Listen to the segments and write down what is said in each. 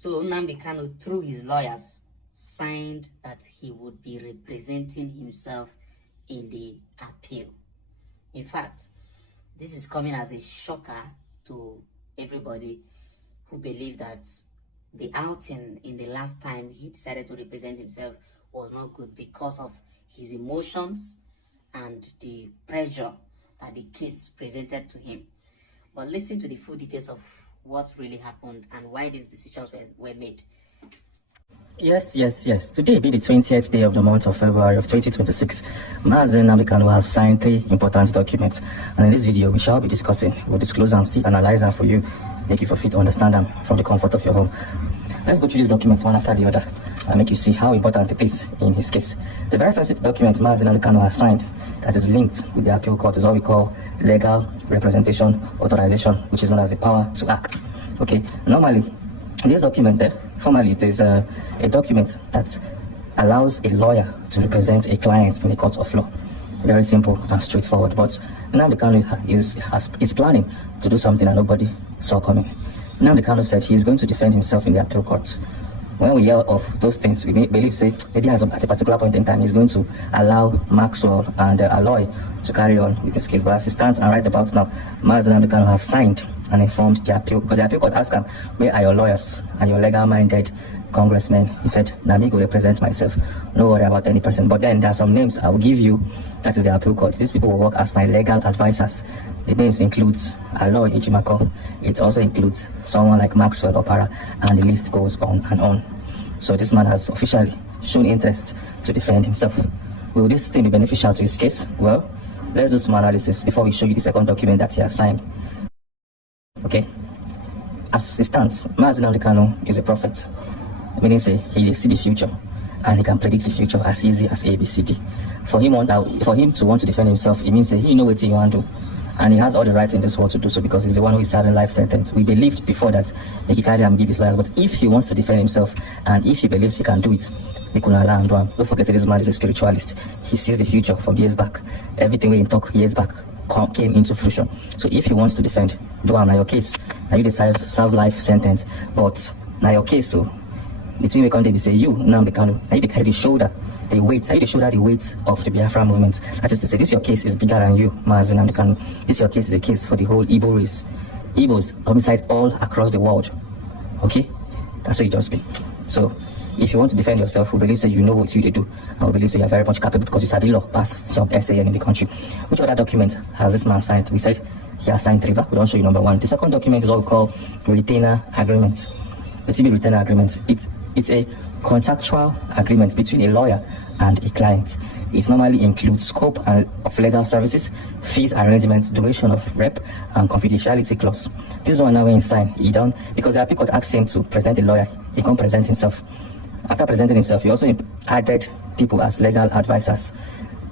So Nnamdi Kanu, through his lawyers, signed that he would be representing himself in the appeal. In fact, this is coming as a shocker to everybody who believed that the outing in the last time he decided to represent himself was not good because of his emotions and the pressure that the case presented to him. But listen to the full details of what really happened and why these decisions were made. Yes. Today be the 20th day of the month of February of 2026. Nnamdi Kanu will have signed 3 important documents. And in this video, we shall be discussing, we'll disclose them, still analyze them for you, make you for fit to understand them from the comfort of your home. Let's go through these documents one after the other and make you see how important it is in his case. The very first document Nnamdi Kanu has signed that is linked with the appeal court is what we call legal representation authorization, which is known as the power to act. Okay, normally this document formally it is a document that allows a lawyer to represent a client in a court of law. Very simple and straightforward, but Nnamdi Kanu is planning to do something that nobody saw coming. Nnamdi Kanu said he is going to defend himself in the appeal court. When we hear of those things, we believe, say, maybe at a particular point in time, he's going to allow Maxwell and Aloy to carry on with this case. But as it stands and right about now, Nnamdi Kanu have signed and informed the appeal, because the appeal court asked him, where are your lawyers and your legal-minded congressmen? He said, Nami go represent myself. No worry about any person. But then there are some names I will give you. That is the appeal court. These people will work as my legal advisors. The names includes Aloy Ejimako. It also includes someone like Maxwell Opara, and the list goes on and on. So this man has officially shown interest to defend himself. Will this thing be beneficial to his case? Well, let's do some analysis before we show you the second document that he has signed. Okay. As it stands, Nnamdi Kanu is a prophet. Meaning say he see the future and he can predict the future as easy as ABCD. For him to want to defend himself, it means that he knows what he want to do. And he has all the right in this world to do so because he's the one who is serving life sentence. We believed before that he carry and give his lawyers, but if he wants to defend himself and if he believes he can do it, we could allow him do it. Don't forget that this man is a spiritualist. He sees the future from years back. Everything we talk years back came into fruition. So if he wants to defend, do it. Now your case, now you decide serve life sentence, but now your case, so the thing we can't say you Nnamdi Kanu, now you carry the shoulder. The weight, how you shoulder the weight of the Biafra movement. That is to say, this your case is bigger than you, Nnamdi Kanu. This your case is a case for the whole Igbo race. Igbos homicide all across the world. Okay? That's what it just be. So, if you want to defend yourself, we believe that you know what you do. And we believe that you are very much capable because you sabi law pass some SAN in the country. Which other document has this man signed? We said he has signed 3, but we don't show you number 1. The second document is what we call retainer agreement. The TB retainer agreement. It's a contractual agreement between a lawyer and a client. It normally includes scope of legal services, fees, arrangements, duration of rep, and confidentiality clause. This one now when he signed, he done because the appeal court asked him to present a lawyer. He can't present himself. After presenting himself, he also added people as legal advisors.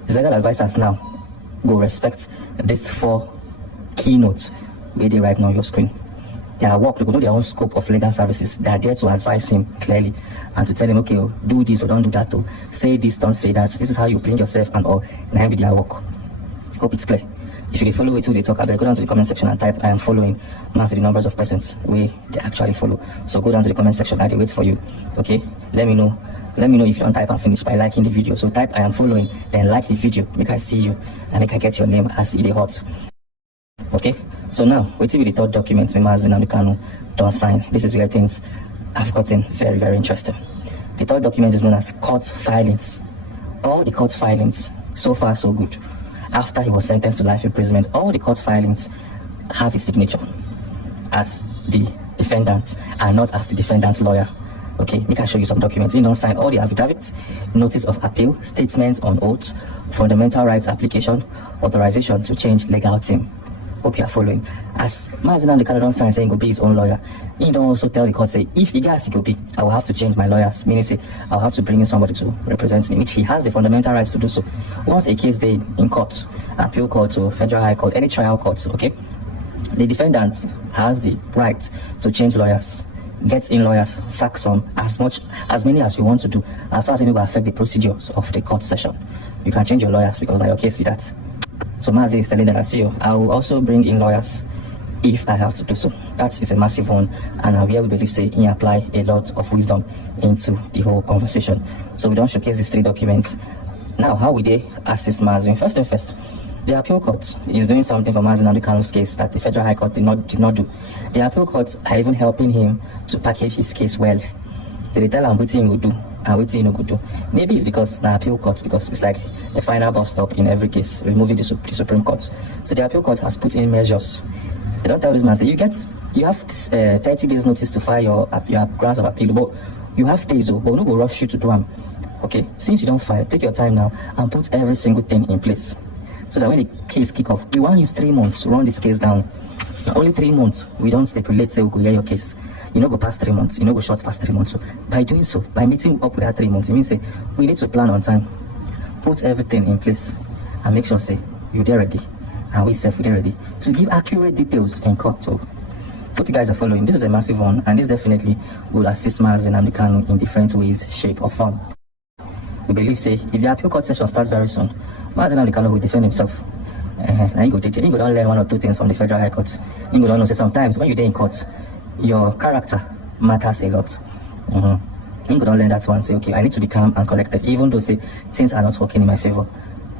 His legal advisors now go respect these 4 keynotes where they right now on your screen. Their work, they know their own scope of legal services. They are there to advise him clearly and to tell him, okay, do this or don't do that, or say this, don't say that. This is how you bring yourself and all. And I be their work. Hope it's clear. If you follow it till they talk, I better go down to the comment section and type I am following. Master the numbers of persons we they actually follow. So go down to the comment section and they wait for you. Okay? Let me know if you don't type and finish by liking the video. So type I am following, then like the video. Make I see you and make I get your name as it hot. Okay? So now, wait till the third document Nnamdi Kanu don't sign. This is where things have gotten very, very interesting. The third document is known as court filings. All the court filings, so far so good. After he was sentenced to life imprisonment, all the court filings have his signature as the defendant and not as the defendant's lawyer. Okay, we can show you some documents. He don't sign all the affidavits, notice of appeal, statements on oath, fundamental rights application, authorization to change legal team. Hope you are following. As Nnamdi Kanu don't sign saying he will be his own lawyer, he don't also tell the court, say, if he gets go be, I will have to change my lawyers. Meaning say, I'll have to bring in somebody to represent me, which he has the fundamental rights to do so. Once a case day in court, appeal court or federal high court, any trial court, okay, the defendant has the right to change lawyers, get in lawyers, sack some, as many as you want to do, as far as it will affect the procedures of the court session. You can change your lawyers because now your case with that. So Mazi is telling them, I will also bring in lawyers if I have to do so. that is a massive one, and where we believe say he apply a lot of wisdom into the whole conversation. So we don't showcase these 3 documents. Now, how will they assist Mazi? First and first, the appeal court is doing something for Mazi Nnamdi Kanu's case that the Federal High Court did not do. The appeal court are even helping him to package his case well. They tell him what he will do and what he no go do. Maybe it's because the appeal court, because it's like the final bus stop in every case, removing the Supreme Court. So the appeal court has put in measures. They don't tell this man, say you have 30 days notice to file your grounds of appeal, but you have days, but we no go rush you to do them. Okay, since you don't file, take your time now and put every single thing in place, so that when the case kick off, we want to use 3 months to run this case down. Only 3 months. We don't stipulate say we go hear your case. You know, go past 3 months. You know, go short past 3 months. So by doing so, by meeting up with that 3 months, it means say we need to plan on time, put everything in place, and make sure say you're there ready, and we self there ready to give accurate details in court. So hope you guys are following. This is a massive one, and this definitely will assist Mazi Nnamdi Kanu in different ways, shape, or form. We believe say if the appeal court session starts very soon, Mazi Nnamdi Kanu will defend himself. And he go don't learn 1 or 2 things from the Federal High Court. He go don't know say sometimes when you're there in court, your character matters a lot. He go don't learn that one. Say okay, I need to be calm and collected, even though say things are not working in my favor.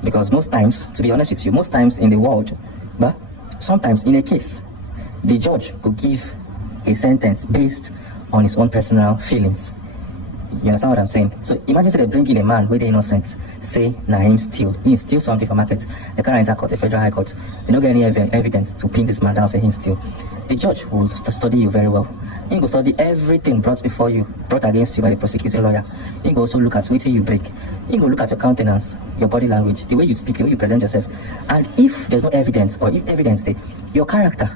Because most times, to be honest with you, most times in the world, but sometimes in a case, the judge could give a sentence based on his own personal feelings. You understand what I'm saying? So imagine say they bring in a man with the innocent, say he steal something from market. They can't enter court, the Federal High Court. They don't get any evidence to pin this man down, say he steal. The judge will study you very well. He will study everything brought against you by the prosecuting lawyer. He will also look at what you break. He will look at your countenance, your body language, the way you speak, the way you present yourself. And if there's no evidence, or if evidence there, your character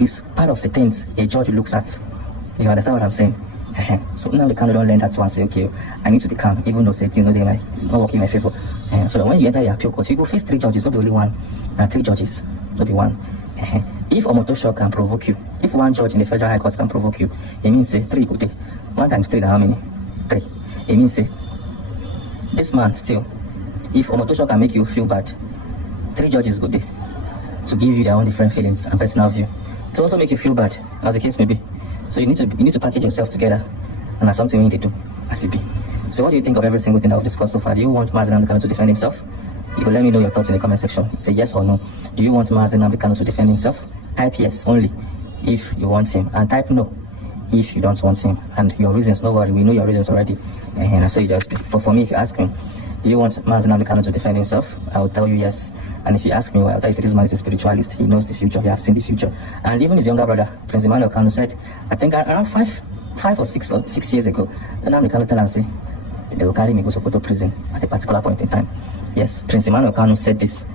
is part of the things a judge looks at. You understand what I'm saying? So now the Kanu don't learn that one, say okay, I need to be calm, even though say things not working in my favor. So that when you enter your appeal court, you go face 3 judges, not the only one, and 3 judges, not be one. If Omotosho can provoke you, if 1 judge in the Federal High Court can provoke you, it means say 3 good day. 1 times 3 now how many? 3. It means say this man still, if Omotosho can make you feel bad, 3 judges good day to give you their own different feelings and personal view, to also make you feel bad, as the case may be. So you need to package yourself together, and that's something we need to do as it be. So what do you think of every single thing that we've discussed so far? Do you want Mazi Nnamdi Kanu to defend himself? You can let me know your thoughts in the comment section. It's a yes or no. Do you want Nnamdi Kanu to defend himself? Type yes only if you want him, and type no if you don't want him. And your reasons, no worry, we know your reasons already. And so you just be. But for me, if you ask me, do you want Nnamdi Kanu to defend himself? I will tell you yes. And if you ask me, well, I'll tell you this man is a spiritualist. He knows the future. He has seen the future. And even his younger brother, Prince Emmanuel Kanu, said, I think around 5 or 6 years ago, Nnamdi Kanu tell him, say, they will carry me to Sokoto prison at a particular point in time. Yes, Prince Emmanuel Kanu said this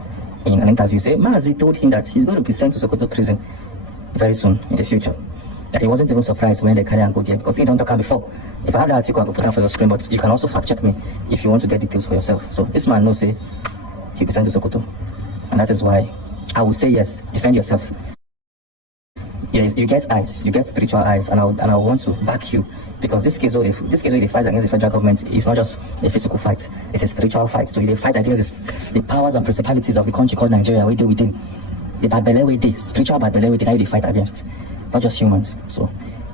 in an interview. Say, Mazi told him that he's going to be sent to Sokoto prison very soon in the future. That he wasn't even surprised when they carry and go there, because he don't talk before. If I have that article, I will put that for your screen, but you can also fact check me if you want to get details for yourself. So this man knows say he'll be sent to Sokoto, and that is why I will say yes, defend yourself. Yes, you get eyes, you get spiritual eyes, and I want to back you, because this case where they fight against the federal government is not just a physical fight, it's a spiritual fight. So they fight against the powers and principalities of the country called Nigeria. We deal within the bad belly we did, spiritual bad belly we did, how they fight against, not just humans. So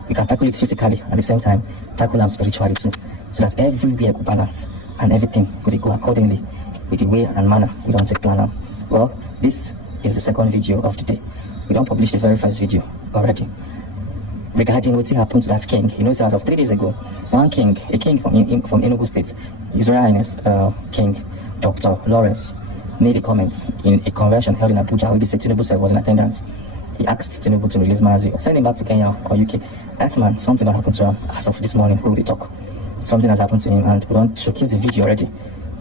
we can tackle it physically at the same time, tackle them spiritually too, so that everywhere go balance and everything could go accordingly with the way and manner we don't take plan. Well, this is the second video of the day. We don't publish the very first video already regarding what happened to that king. You know, as of 3 days ago, a king from Enugu State, His Royal Highness King Dr. Lawrence, made a comment in a convention held in Abuja where he said Tinubu was in attendance. He asked Tinubu to release Mazi or send him back to Kenya or UK. That man, something that happened to him as of this morning. We will talk. Something has happened to him, and we don't showcase the video already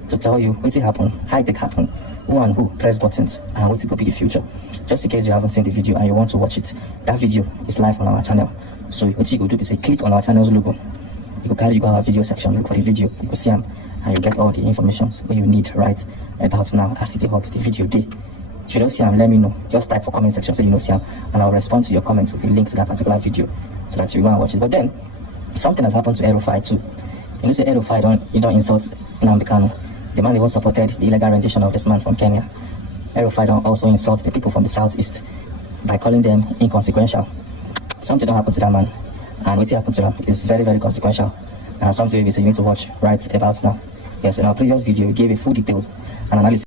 to tell you what happened, how it happened, who and who press buttons, and what it could be the future. Just in case you haven't seen the video and you want to watch it, that video is live on our channel. So what you go do is say click on our channel's logo. You go our video section, look for the video, you go see them, and you get all the information what you need right about now as it holds the video day. If you don't see them, let me know. Just type for comment section so you know see them, and I'll respond to your comments with the link to that particular video so that you go and watch it. But then something has happened to Erufai too. You know, say Erufai don't insult Nnamdi Kanu. The man even supported the illegal rendition of this man from Kenya. Erufai don't also insult the people from the southeast by calling them inconsequential. something don't happen to that man, and what happened to him is very, very consequential, and something you need to watch right about now. Yes, in our previous video, we gave a full detail and analysis